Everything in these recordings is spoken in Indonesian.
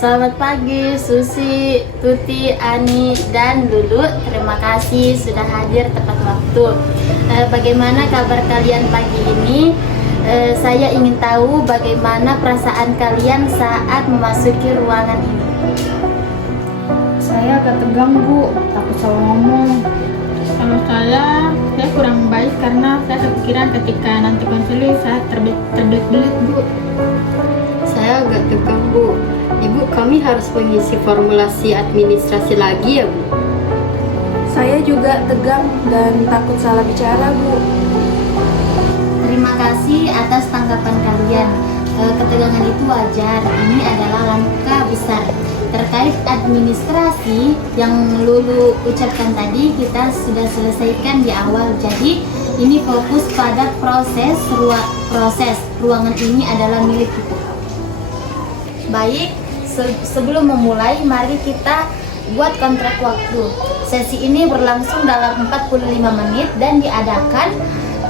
Selamat pagi Susi, Tuti, Ani, dan Lulu. Terima kasih sudah hadir tepat waktu. Bagaimana kabar kalian pagi ini? Saya ingin tahu bagaimana perasaan kalian saat memasuki ruangan ini. Saya agak tegang, Bu, takut salah ngomong. Kalau saya kurang baik karena saya kepikiran ketika nanti konseling saya terbelit-belit, Bu. Saya agak tegang, Bu. Ibu, kami harus mengisi formulasi administrasi lagi ya, Bu? Saya juga tegang dan takut salah bicara, Bu. Terima kasih atas tanggapan kalian. Ketegangan itu wajar. Ini adalah langkah besar. Terkait administrasi yang Lulu ucapkan tadi, kita sudah selesaikan di awal. Jadi ini fokus pada proses. Ruangan ini adalah milik kita. Baik, sebelum memulai, mari kita buat kontrak waktu. Sesi ini berlangsung dalam 45 menit dan diadakan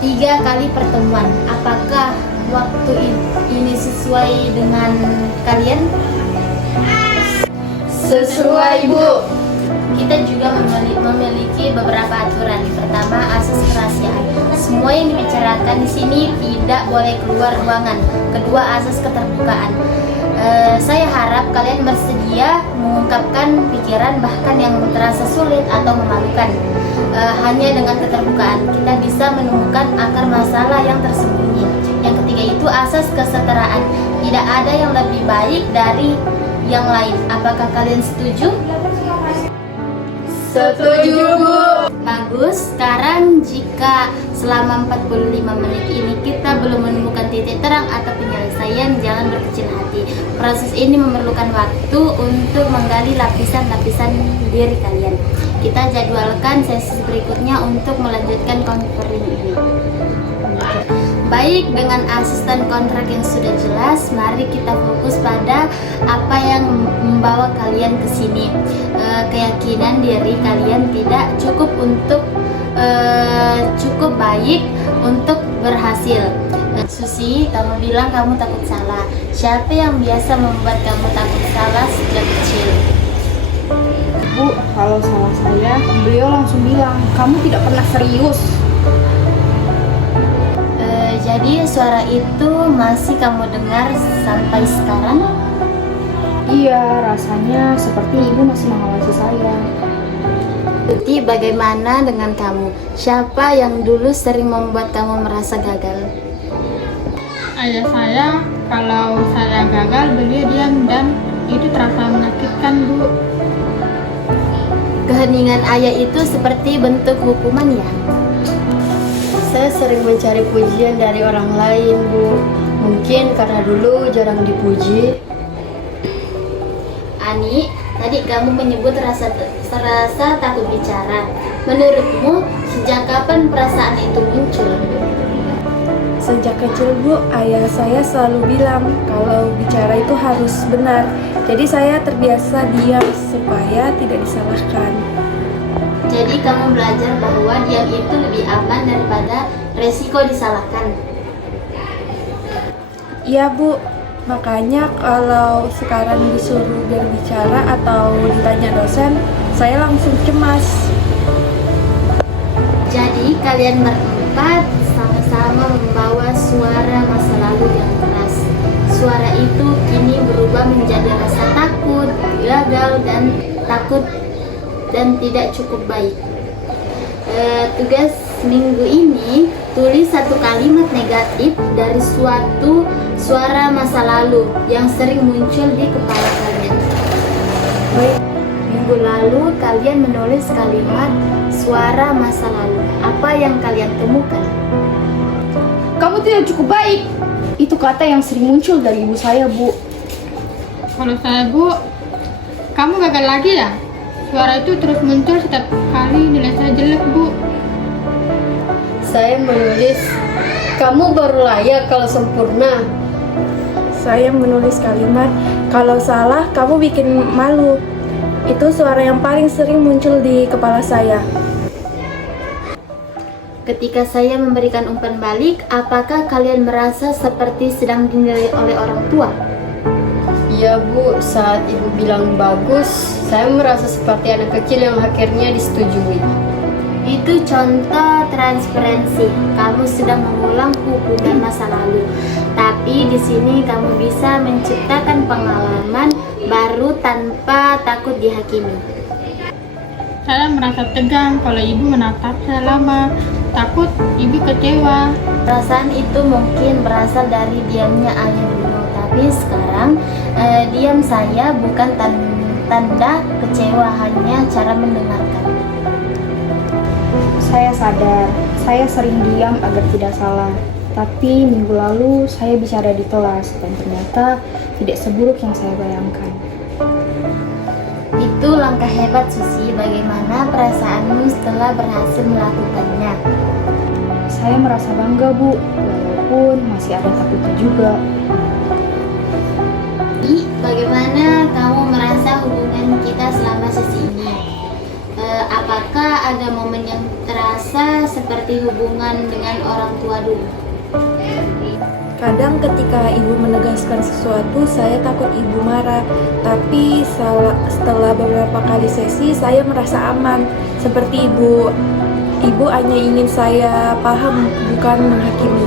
3 kali pertemuan. Apakah waktu ini sesuai dengan kalian? Sesuai, Bu. Kita juga memiliki beberapa aturan. Pertama, asas kerahasiaan. Semua yang dibicarakan di sini tidak boleh keluar ruangan. Kedua, asas keterbukaan. Saya harap kalian bersedia mengungkapkan pikiran bahkan yang terasa sulit atau memalukan. Hanya dengan keterbukaan kita bisa menemukan akar masalah yang tersembunyi. Yang ketiga itu asas kesetaraan. Tidak ada yang lebih baik dari yang lain. Apakah kalian setuju? Setuju, Bu. Bagus. Sekarang jika selama 45 menit ini kita belum menemukan titik terang atau penyelesaian, jangan berkecil hati. Proses ini memerlukan waktu untuk menggali lapisan-lapisan diri kalian. Kita jadwalkan sesi berikutnya untuk melanjutkan konferensi ini. Baik, dengan asisten kontrak yang sudah jelas, mari kita fokus pada apa yang membawa kalian ke sini. Keyakinan diri kalian tidak cukup cukup baik untuk berhasil. Susi, kamu bilang kamu takut salah. Siapa yang biasa membuat kamu takut salah sejak kecil? Bu, kalau salah saya, beliau langsung bilang, kamu tidak pernah serius. Jadi suara itu masih kamu dengar sampai sekarang? Iya, rasanya seperti ibu masih mengawasi saya. Tuti, bagaimana dengan kamu? Siapa yang dulu sering membuat kamu merasa gagal? Ayah saya, kalau saya gagal, beliau diam dan itu terasa menyakitkan, Bu. Keheningan ayah itu seperti bentuk hukuman ya? Saya sering mencari pujian dari orang lain, Bu. Mungkin karena dulu jarang dipuji. Ani, tadi kamu menyebut rasa takut bicara. Menurutmu, sejak kapan perasaan itu muncul? Sejak kecil, Bu, ayah saya selalu bilang kalau bicara itu harus benar. Jadi saya terbiasa diam supaya tidak disalahkan. Jadi kamu belajar bahwa diam itu lebih aman daripada resiko disalahkan. Iya, Bu. Makanya kalau sekarang disuruh berbicara atau ditanya dosen, saya langsung cemas. Jadi kalian berempat sama-sama membawa suara masa lalu yang keras. Suara itu kini berubah menjadi rasa takut, gagal, dan tidak cukup baik. Tugas minggu ini, tulis satu kalimat negatif dari suatu suara masa lalu yang sering muncul di kepala kalian. Baik, minggu lalu kalian menulis kalimat suara masa lalu. Apa yang kalian temukan? Kamu tidak cukup baik. Itu kata yang sering muncul dari ibu saya, Bu. Kalau saya, Bu, kamu gagal lagi ya? Suara itu terus muncul setiap kali nilai saya jelek, Bu. Saya menulis, kamu baru layak kalau sempurna. Saya menulis kalimat, kalau salah kamu bikin malu. Itu suara yang paling sering muncul di kepala saya. Ketika saya memberikan umpan balik, apakah kalian merasa seperti sedang dinilai oleh orang tua? Iya Bu, saat Ibu bilang bagus, saya merasa seperti anak kecil yang akhirnya disetujui. Itu contoh transparansi. Kamu sedang mengulang hubungan masa lalu. Tapi di sini kamu bisa menciptakan pengalaman baru tanpa takut dihakimi. Saya merasa tegang kalau ibu menatap saya lama. Takut ibu kecewa. Perasaan itu mungkin berasal dari diamnya ayah dulu. Tapi sekarang diam saya bukan tanda kecewa, hanya cara mendengarkan. Saya sadar, saya sering diam agar tidak salah. Tapi minggu lalu saya bicara di kelas dan ternyata tidak seburuk yang saya bayangkan. Itu langkah hebat Susi. Bagaimana perasaanmu setelah berhasil melakukannya? Saya merasa bangga Bu, walaupun masih ada takutnya juga. Bagaimana kamu merasa hubungan kita selama sesi ini? Apakah ada momen yang terasa seperti hubungan dengan orang tua dulu? Kadang ketika ibu menegaskan sesuatu, saya takut ibu marah. Tapi setelah beberapa kali sesi, saya merasa aman. Seperti ibu hanya ingin saya paham, bukan menghakimi.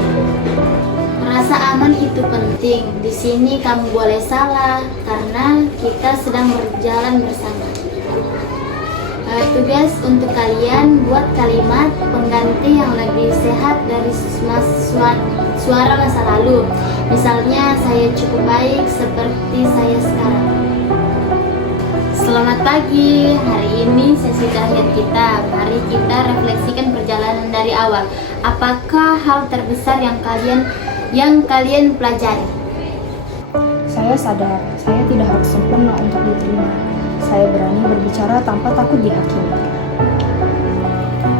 Merasa aman itu penting. Di sini kamu boleh salah karena kita sedang berjalan bersama. Tugas untuk kalian buat kalimat pengganti yang lebih sehat dari suara masa lalu. Misalnya, saya cukup baik seperti saya sekarang. Selamat pagi. Hari ini sesi terakhir kita. Mari kita refleksikan perjalanan dari awal. Apakah hal terbesar yang kalian pelajari? Saya sadar, saya tidak harus sempurna untuk diterima. Saya berani berbicara tanpa takut dihakimi.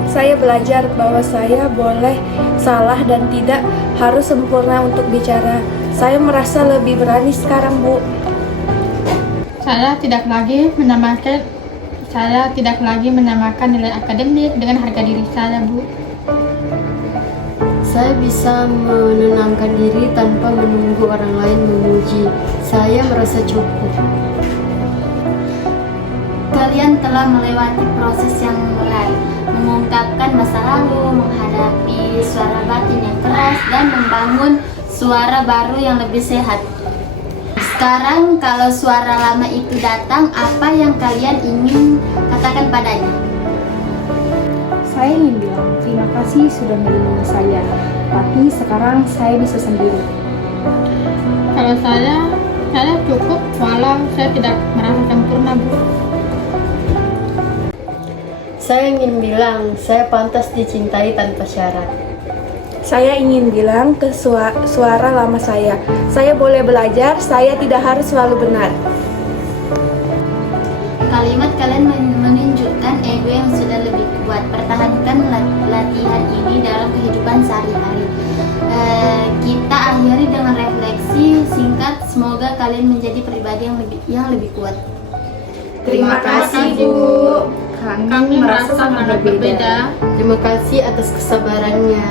Saya belajar bahwa saya boleh salah dan tidak harus sempurna untuk bicara. Saya merasa lebih berani sekarang, Bu. Saya tidak lagi menamakan nilai akademik dengan harga diri saya, Bu. Saya bisa menenangkan diri tanpa menunggu orang lain memuji. Saya merasa cukup. Kalian telah melewati proses yang berat, mengungkapkan masa lalu, menghadapi suara batin yang keras, dan membangun suara baru yang lebih sehat. Sekarang kalau suara lama itu datang, apa yang kalian ingin katakan padanya? Saya ingin bilang terima kasih sudah melindungi saya, tapi sekarang saya bisa sendiri. Kalau saya cukup walau saya tidak merasa sempurna, Bu. Saya ingin bilang, saya pantas dicintai tanpa syarat. Saya ingin bilang ke suara lama saya boleh belajar, saya tidak harus selalu benar. Kalimat kalian menunjukkan ego yang sudah lebih kuat. Pertahankan latihan ini dalam kehidupan sehari-hari. Kita akhiri dengan refleksi singkat. Semoga kalian menjadi pribadi yang lebih kuat. Terima kasih, Bu. Kami merasa sangat berbeda. Terima kasih atas kesabarannya.